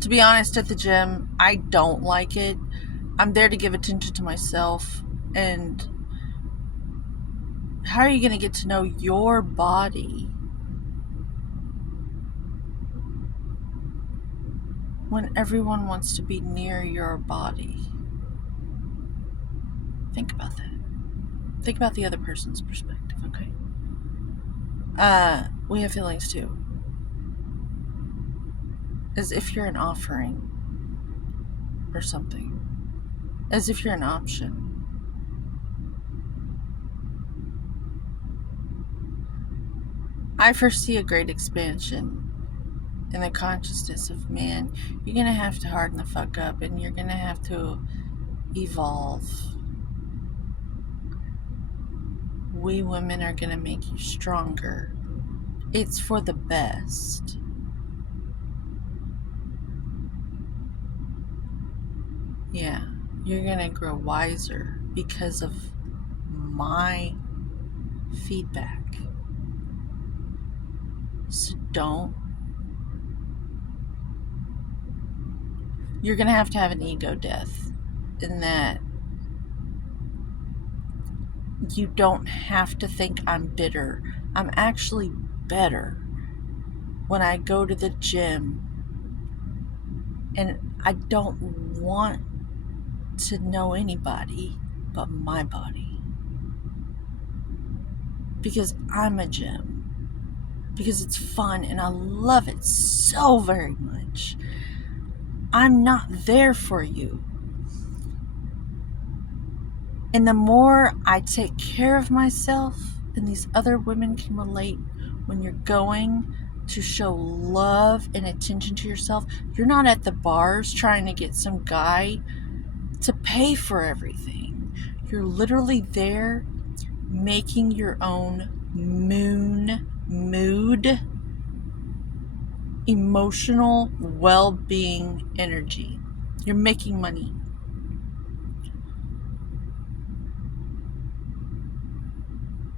To be honest, at the gym, I don't like it. I'm there to give attention to myself. And how are you going to get to know your body when everyone wants to be near your body? Think about that. Think about the other person's perspective, okay? We have feelings too. As if you're an offering or something. As if you're an option. I foresee a great expansion in the consciousness of man. You're going to have to harden the fuck up, and you're going to have to evolve. We women are going to make you stronger. It's for the best. Yeah, you're going to grow wiser because of my feedback. So you're going to have an ego death in that you don't have to think I'm bitter. I'm actually better when I go to the gym and I don't want to know anybody but my body. Because I'm a gym. Because it's fun and I love it so very much. I'm not there for you. And the more I take care of myself, and these other women can relate, when you're going to show love and attention to yourself, you're not at the bars trying to get some guy to pay for everything. You're literally there making your own mood, emotional well-being energy. You're making money.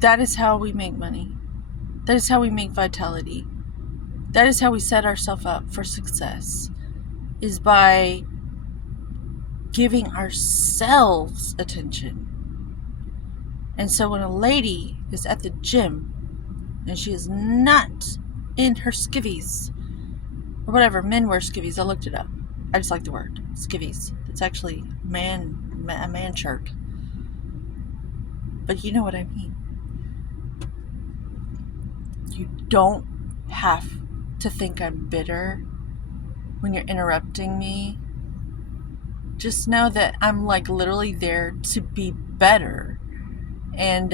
That is how we make money. That is how we make vitality. That is how we set ourselves up for success, is by giving ourselves attention. And so when a lady is at the gym and she is not in her skivvies, or whatever, men wear skivvies, I looked it up. I just like the word, skivvies. It's actually a man shirt. But you know what I mean. You don't have to think I'm bitter when you're interrupting me. Just know that I'm like literally there to be better. And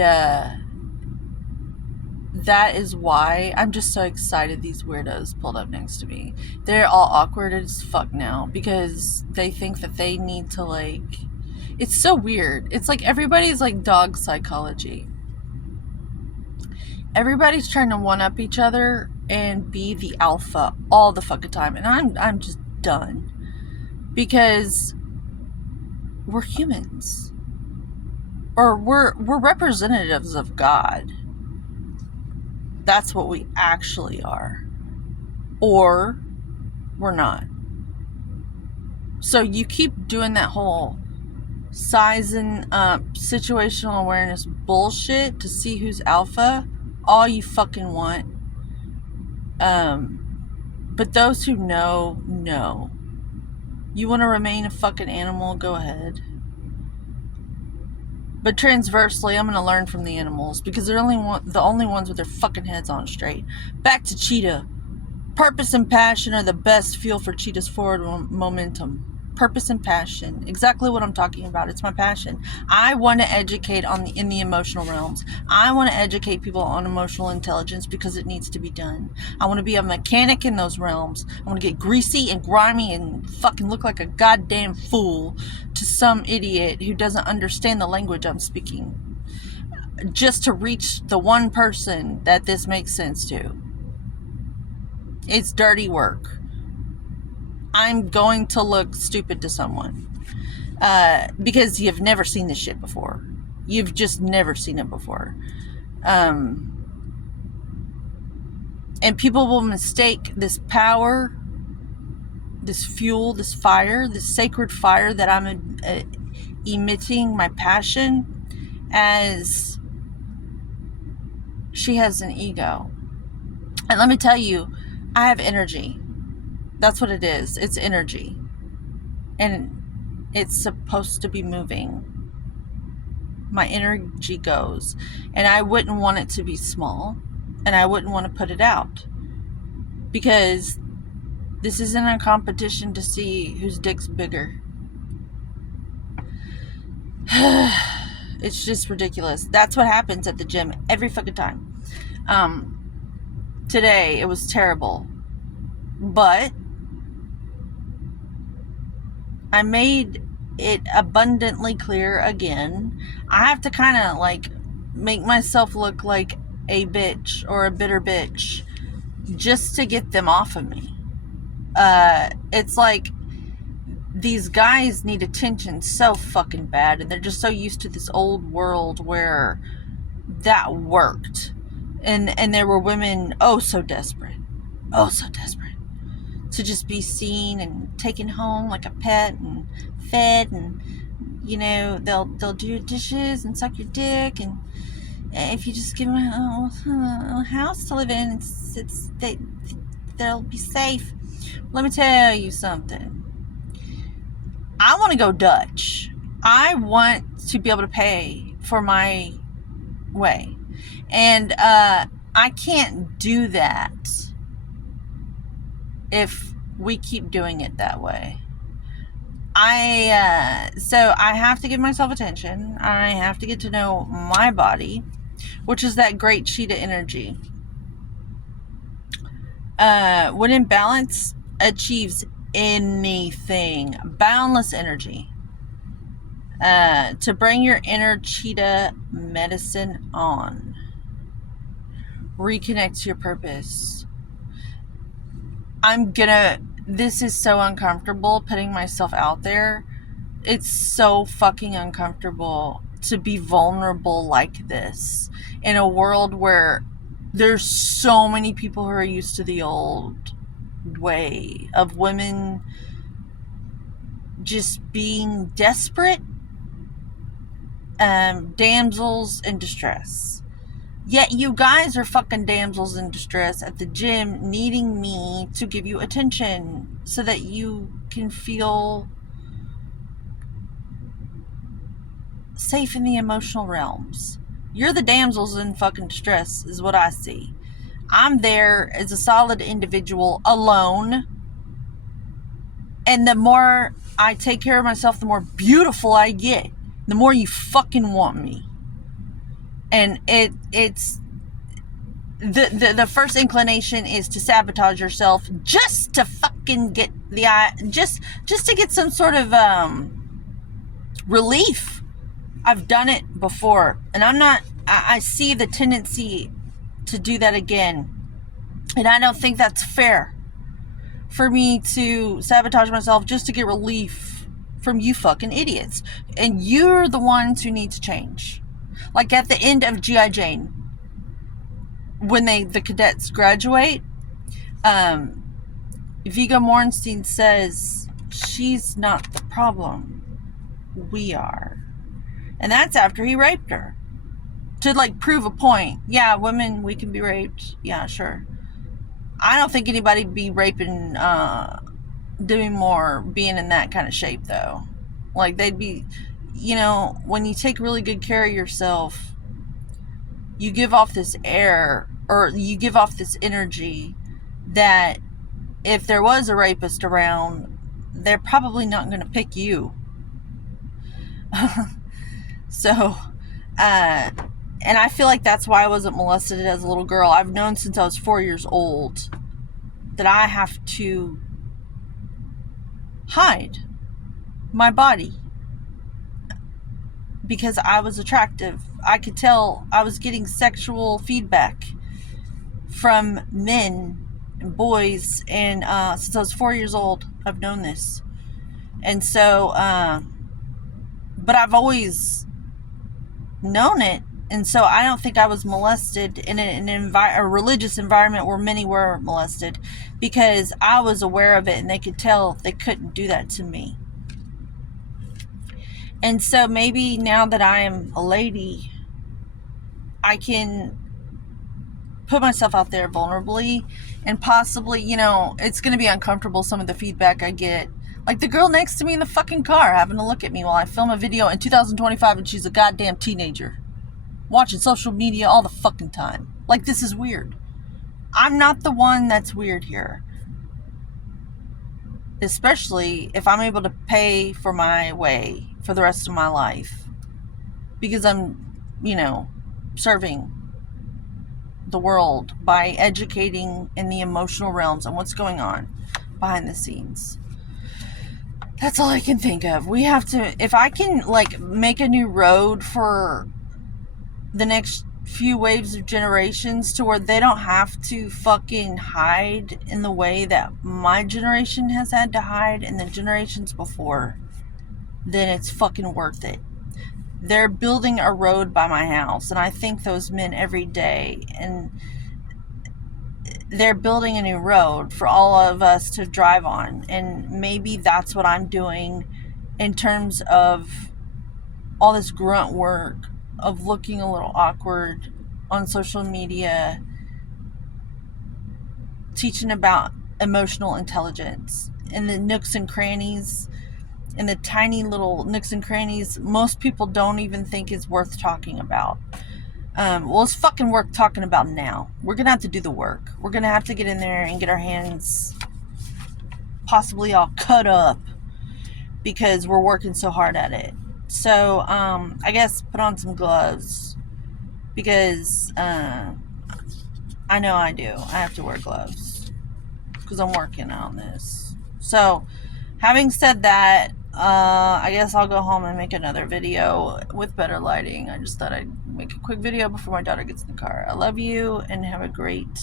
that is why I'm just so excited these weirdos pulled up next to me. They're all awkward as fuck now because they think that they need to like... It's so weird. It's like everybody's like dog psychology. Everybody's trying to one-up each other and be the alpha all the fucking time. And I'm just done. Because we're humans. Or we're representatives of God. That's what we actually are. Or we're not. So you keep doing that whole sizing up situational awareness bullshit to see who's alpha all you fucking want. But those who know. You want to remain a fucking animal, go ahead. But transversely, I'm going to learn from the animals because they're the only ones with their fucking heads on straight. Back to cheetah. Purpose and passion are the best fuel for cheetah's forward momentum. Purpose and passion. Exactly what I'm talking about. It's my passion. I want to educate in the emotional realms. I want to educate people on emotional intelligence because it needs to be done. I want to be a mechanic in those realms. I want to get greasy and grimy and fucking look like a goddamn fool to some idiot who doesn't understand the language I'm speaking. Just to reach the one person that this makes sense to. It's dirty work. I'm going to look stupid to someone because you've never seen this shit before. You've just never seen it before. And people will mistake this power this fuel, this fire, this sacred fire that I'm emitting, my passion, as she has an ego. And let me tell you, I have energy. That's what it is. It's energy. And it's supposed to be moving. My energy goes. And I wouldn't want it to be small. And I wouldn't want to put it out. Because this isn't a competition to see whose dick's bigger. It's just ridiculous. That's what happens at the gym every fucking time. Today, it was terrible. But I made it abundantly clear again. I have to kind of like make myself look like a bitch or a bitter bitch just to get them off of me. It's like these guys need attention so fucking bad, and they're just so used to this old world where that worked. And there were women so desperate to just be seen and taken home like a pet and fed, and you know, they'll do your dishes and suck your dick, and if you just give them a house to live in, they'll be safe. Let me tell you something. I want to go Dutch. I want to be able to pay for my way. And I can't do that if we keep doing it that way. So I have to give myself attention. I have to get to know my body, which is that great cheetah energy. When in balance, achieves anything. Boundless energy. To bring your inner cheetah medicine on. Reconnect to your purpose. This is so uncomfortable putting myself out there. It's so fucking uncomfortable to be vulnerable like this in a world where there's so many people who are used to the old way of women just being desperate, damsels in distress. Yet you guys are fucking damsels in distress at the gym, needing me to give you attention so that you can feel safe in the emotional realms. You're the damsels in fucking distress, is what I see. I'm there as a solid individual, alone. And the more I take care of myself, the more beautiful I get. The more you fucking want me. And it's the first inclination is to sabotage yourself just to fucking get just to get some sort of relief. I've done it before, and I see the tendency to do that again, and I don't think that's fair for me to sabotage myself just to get relief from you fucking idiots. And you're the ones who need to change. Like at the end of G.I. Jane, when the cadets graduate, Viggo Mortensen says, she's not the problem, we are. And that's after he raped her. To like prove a point. Yeah, women, we can be raped. Yeah, sure. I don't think anybody be raping, doing more, being in that kind of shape though. Like they'd be, you know, when you take really good care of yourself, you give off this air, or you give off this energy that if there was a rapist around, they're probably not going to pick you. So, and I feel like that's why I wasn't molested as a little girl. I've known since I was 4 years old that I have to hide my body because I was attractive. I could tell I was getting sexual feedback from men and boys, and since I was 4 years old, I've known this. And so, but I've always known it, And so I don't think I was molested in a religious environment where many were molested, because I was aware of it and they could tell they couldn't do that to me. And so maybe now that I am a lady, I can put myself out there vulnerably, and possibly, it's going to be uncomfortable, some of the feedback I get. Like the girl next to me in the fucking car having to look at me while I film a video in 2025 and she's a goddamn teenager. Watching social media all the fucking time. Like, this is weird. I'm not the one that's weird here. Especially if I'm able to pay for my way for the rest of my life. Because I'm, serving the world by educating in the emotional realms and what's going on behind the scenes. That's all I can think of. We have to, if I can make a new road for the next few waves of generations to where they don't have to fucking hide in the way that my generation has had to hide and the generations before, then it's fucking worth it. They're building a road by my house, and I thank those men every day, and they're building a new road for all of us to drive on. And maybe that's what I'm doing in terms of all this grunt work of looking a little awkward on social media, teaching about emotional intelligence in the nooks and crannies, in the tiny little nooks and crannies most people don't even think is worth talking about. Well, it's fucking worth talking about now. We're gonna have to do the work. We're gonna have to get in there and get our hands possibly all cut up because we're working so hard at it. So I guess put on some gloves, because I know I do. I have to wear gloves because I'm working on this. So having said that, I guess I'll go home and make another video with better lighting. I just thought I'd make a quick video before my daughter gets in the car. I love you, and have a great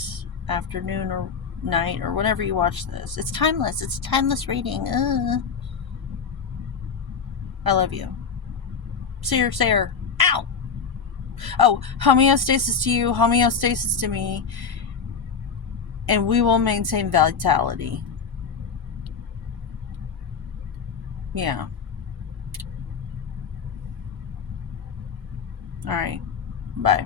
afternoon or night or whenever you watch this. It's timeless. It's timeless reading. I love you. Sayer. Ow! Oh, homeostasis to you, homeostasis to me, and we will maintain vitality. Yeah. Alright. Bye.